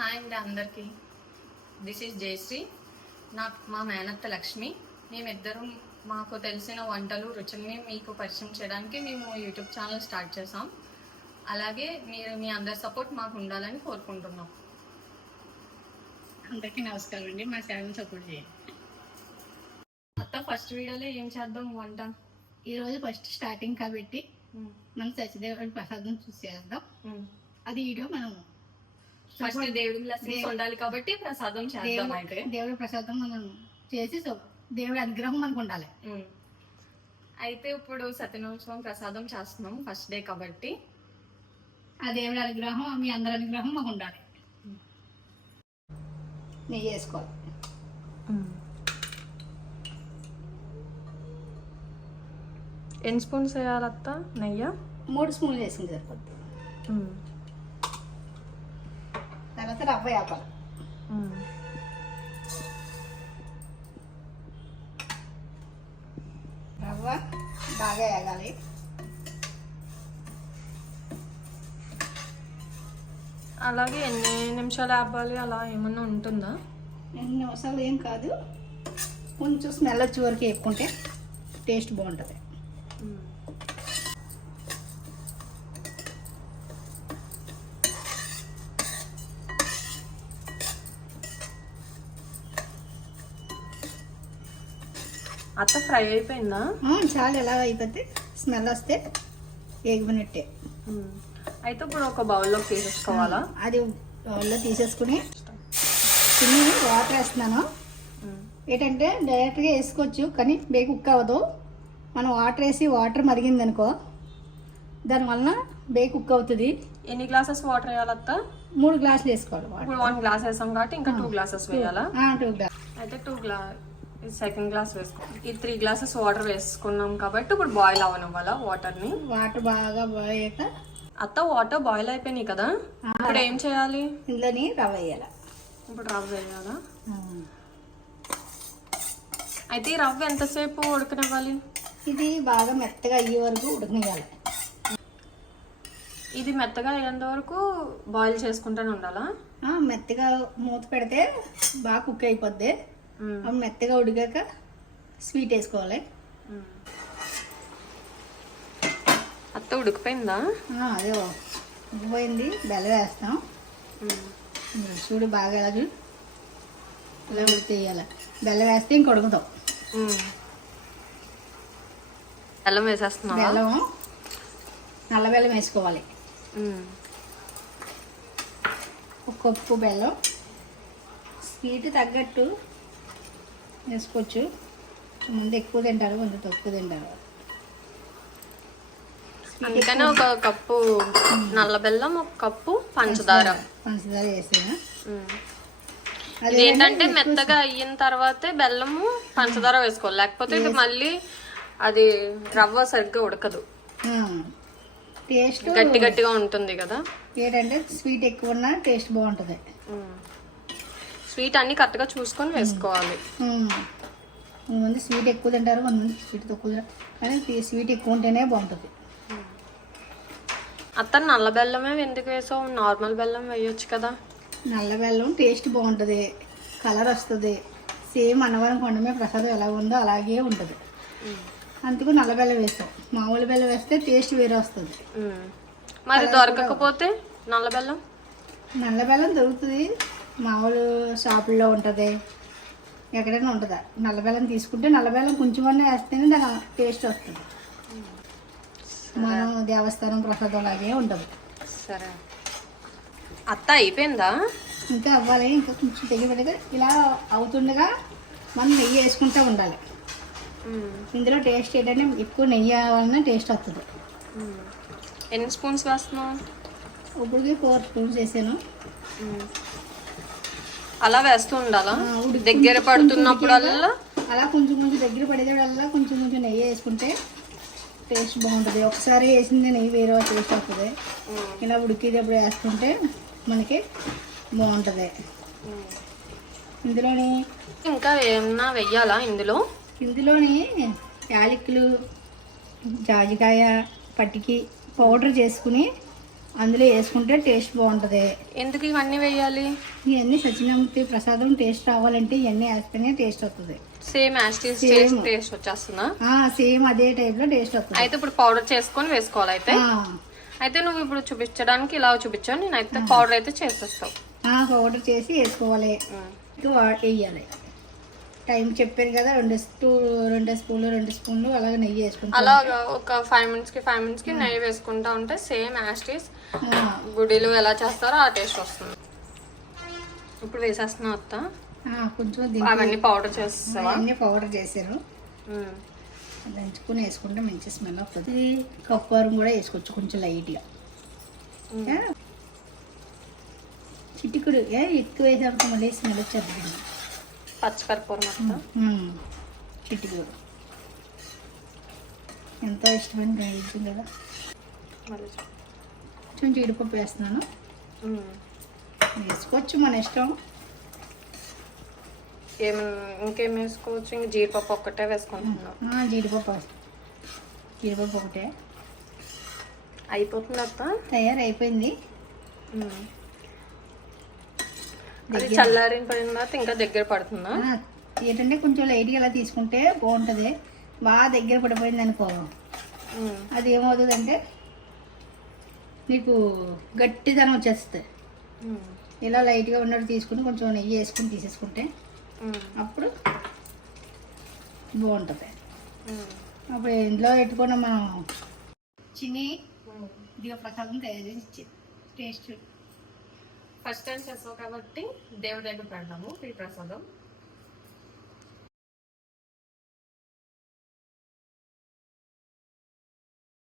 Hi అండి అందరికీ. This is Jayasree. నాకు మా మేనత్త లక్ష్మి. మేమిద్దరం మాకు తెలిసిన వంటలు రుచుల్ని మీకు పరిచయం చేయడానికి మేము యూట్యూబ్ ఛానల్ స్టార్ట్ చేసాం అలాగే మీరు మీ అందరి సపోర్ట్ మాకు ఉండాలని కోరుకుంటున్నాం. అందరికీ నమస్కారం అండి. మా ఛానల్ సపోర్ట్ చేయండి. అత్త ఫస్ట్ వీడియోలో ఏం చేద్దాం వంట? ఈరోజు ఫస్ట్ స్టార్టింగ్ కాబట్టి మనం సత్యదేవుడి ప్రసాదం చూసి చేద్దాం. అది వీడియో మనం ఫస్ట్ దేవుడి బ్లెస్సింగ్స్ ఉండాలి కాబట్టి ప్రసాదం చేద్దాం అయితే. దేవుడి ప్రసాదం మనం చేసి సో- దేవుడి అనుగ్రహం మనకు ఉండాలి. అయితే ఇప్పుడు సత్యనోత్సవం ప్రసాదం చేస్తున్నాం ఫస్ట్ డే కాబట్టి. ఆ దేవుడి అనుగ్రహం మీ అందరి అనుగ్రహం మాకు ఉండాలి. నెయ్యి వేసుకోవాలి ఎన్ని స్పూన్స్ వేయాలి అత్త నెయ్యి? మూడు స్పూన్లు వేసుకుంటే సరిపోద్ది. తర్వాత రవ్వ వేపాలి రవ్వ బాగా వేగాలి. అలాగే ఎన్ని నిమిషాలు ఆపాలి అలా ఏమన్నా ఉంటుందా? ఎన్ని నిమిషాలు ఏం కాదు. కొంచెం స్మెల్ వచ్చే వరకు వేపుకుంటే టేస్ట్ బాగుంటుంది. అత్త ఫ్రై అయిపోయిందా? చాలు ఎలా అయిపోతే స్మెల్ వస్తే ఎగిపోయినట్టే అయితే ఇప్పుడు ఒక బౌల్లోకి తీసేసుకోవాలా? అది బౌల్లో తీసేసుకుని చిన్ని వాటర్ వేస్తున్నాను. ఏంటంటే డైరెక్ట్గా వేసుకోవచ్చు కానీ బేక్ కుక్ అవ్వదు. మనం వాటర్ వేసి వాటర్ మరిగింది అనుకో దానివల్ల బేక్ కుక్ అవుతుంది. ఎన్ని గ్లాసెస్ వాటర్ వేయాలి అత్త? మూడు గ్లాసులు వేసుకోవాలి ఇప్పుడు వన్ గ్లాస్ వేసాం కాబట్టి ఇంకా టూ గ్లాసెస్ వేయాలా? టూ గ్లాస్ అయితే టూ గ్లా సెకండ్ గ్లాస్ వేసుకో. ఈ త్రీ గ్లాసెస్ వాటర్ వేసుకున్నాం కాబట్టి ఇప్పుడు బాయిల్ అవ్వనివ్వాలా వాటర్ని వాటర్ బాగా పోయాక అత్త వాటర్ బాయిల్ అయిపోయినాయి కదా? ఇప్పుడు ఏం చేయాలి? ఇందులోని రవ్వ వేయాలి. ఇప్పుడు రవ్వ వేయాలా? అయితే ఈ రవ్వ ఎంతసేపు ఉడకనివ్వాలి? ఇది బాగా మెత్తగా అయ్యే వరకు ఉడకనియాలి ఇది మెత్తగా అయ్యేంత వరకు బాయిల్ చేసుకుంటూనే ఉండాలా? మెత్తగా మూత పెడితే బాగా కుక్ అయిపోద్ది. అవి మెత్తగా ఉడికాక స్వీట్ వేసుకోవాలి. అత్త ఉడికిపోయిందా? ఆ, అదే ఉడికిపోయింది. బెల్లం వేస్తాం. చూడు బాగా ఎలా చూడు. ఇలా ఉడికేయాలి బెల్లం వేస్తే ఇంక ఉడుకుతాం బెల్లం వేసేస్తున్నావా? బెల్లం నల్ల బెల్లం వేసుకోవాలి. ఒక కప్పు బెల్లం. స్వీట్ తగ్గట్టు వేసుకోవచ్చు. ముందు ఎక్కువ తింటారు ముందు తక్కువ తింటారు. అందుకనే ఒక కప్పు నల్ల బెల్లం ఒక కప్పు పంచదార. పంచదార. వేసాను? ఏంటంటే మెత్తగా అయిన తర్వాతే బెల్లము పంచదార వేసుకోవాలి. లేకపోతే ఇది మళ్ళీ అది రవ్వ సరిగ్గా ఉడకదు. టేస్ట్ గట్టి గట్టిగా ఉంటుంది కదా. ఏంటంటే స్వీట్ ఎక్కువ ఉన్నా టేస్ట్ బాగుంటుంది. స్వీట్ అన్ని కరెక్ట్గా చూసుకొని వేసుకోవాలి. కొంతమంది స్వీట్ ఎక్కువ తింటారు కొంతమంది స్వీట్ తక్కువ కానీ స్వీట్ ఎక్కువ ఉంటేనే బాగుంటుంది. అత్తను నల్ల బెల్లమే ఎందుకు వేసావు? నార్మల్ బెల్లం వేయొచ్చు కదా. నల్ల బెల్లం టేస్ట్ బాగుంటుంది కలర్ వస్తుంది. సేమ్ అన్నవరం కొండమే ప్రసాదం ఎలా ఉందో అలాగే ఉంటుంది. అందుకు నల్ల బెల్లం వేస్తాం మామూలు బెల్లం వేస్తే టేస్ట్ వేరే వస్తుంది. మరి దొరకకపోతే నల్ల బెల్లం? నల్ల బెల్లం దొరుకుతుంది. మామూలు షాపుల్లో ఉంటుంది. ఎక్కడైనా ఉంటుందా? నల్ల బెల్లం తీసుకుంటే నల్ల బెల్లం కొంచెమన్నా వేస్తేనే దాని టేస్ట్ వస్తుంది. మనం దేవస్థానం ప్రసాదం లాగే ఉంటుంది సరే. అత్త అయిపోయిందా? ఇంకా అవ్వాలి. ఇంకా కొంచెం తెగిపెట్టగా ఇలా అవుతుండగా మనం నెయ్యి వేసుకుంటూ ఉండాలి. ఇందులో టేస్ట్ ఏంటంటే ఎక్కువ నెయ్యి వలన టేస్ట్ వస్తుంది. ఎన్ని స్పూన్స్ వేస్తున్నావు? ఇప్పటికి ఫోర్ స్పూన్స్ వేసాను. అలా వేస్తూ ఉండాలా? దగ్గర పడుతున్నప్పుడల్లా అలా? కొంచెం కొంచెం దగ్గర పడేదల్లా కొంచెం కొంచెం నెయ్యి వేసుకుంటే టేస్ట్ బాగుంటుంది. ఒకసారి వేసింది నెయ్యి వేరే టేస్ట్ వస్తుంది. ఇలా ఉడికేటప్పుడు వేసుకుంటే మనకి బాగుంటుంది. ఇందులోని ఇంకా ఏమన్నా వెయ్యాలా ఇందులో? ఇందులోని యాలకులు జాజికాయ పట్టికి పౌడర్ చేసుకుని అందులో వేసుకుంటే టేస్ట్ బాగుంటుంది. ఎందుకు ఇవన్నీ వేయాలి? ఇవన్నీ సత్యనామూర్తి ప్రసాదం టేస్ట్ రావాలంటే ఇవన్నీ వేస్తేనే టేస్ట్ వస్తుంది. Same Same. టేస్ట్ వచ్చేస్తుందా? సేమ్ అదే టైప్లో టేస్ట్ వస్తుంది. అయితే ఇప్పుడు పౌడర్ చేసుకొని వేసుకోవాలి అయితే? అయితే నువ్వు ఇప్పుడు చూపించడానికి ఇలా చూపించావు నేనైతే పౌడర్ అయితే చేసేస్తావు. ఆ, పౌడర్ చేసి వేసుకోవాలి. వేయాలి. టైం చెప్పాను కదా రెండు స్పూ రెండు స్పూన్లు రెండు స్పూన్లు అలాగే నెయ్యి వేసుకుంటాం అలా ఒక ఫైవ్ మినిట్స్కి ఫైవ్ మినిట్స్కి నెయ్యి వేసుకుంటా ఉంటే సేమ్ యాస్టీస్ గుడిలు ఎలా చేస్తారో ఆ టేస్ట్ వస్తుంది. ఇప్పుడు వేసేస్తున్నా అత్త. కొంచెం అవన్నీ పౌడర్ చేసేసావా? అన్నీ పౌడర్ చేశారు. దంచుకొని వేసుకుంటే మంచి స్మెల్ వస్తుంది. కప్పారం కూడా వేసుకోవచ్చు కొంచెం లైట్గా. చిటికుడు ఏ ఎక్కువ వేసాక మళ్ళీ స్మెల్ వచ్చేది పచ్చికర్పూరం చిటికుడు ఎంతో ఇష్టమైన వేయించింది కదా. కొంచెం జీడిపప్పు వేస్తున్నాను. వేసుకోవచ్చు మన ఇష్టం. ఏం ఇంకేం వేసుకోవచ్చు? ఇంక జీడిపప్పు ఒక్కటే వేసుకుంటున్నాం జీడిపప్పు జీడిపప్పు ఒకటే. అయిపోతుంది అత్త? తయారైపోయింది. చల్లారిన తర్వాత ఇంకా దగ్గర పడుతుందా ఏంటంటే కొంచెం లైట్గా ఇలా తీసుకుంటే బాగుంటుంది బాగా దగ్గర పడిపోయింది అనుకో. అది ఏమవుతుందంటే నీకు గట్టిదనం వచ్చేస్తుంది. ఇలా లైట్గా ఉన్నట్టు తీసుకుని కొంచెం నెయ్యి వేసుకుని తీసేసుకుంటే. అప్పుడు బాగుంటుంది. అప్పుడు ఇంట్లో పెట్టుకున్న మనం చిన్ని దివ ప్రసాదం తయారు చేసి టేస్ట్ ఫస్ట్ టైం చేస్తావు కాబట్టి దేవుడి దగ్గర పెడదాము ఈ ప్రసాదం.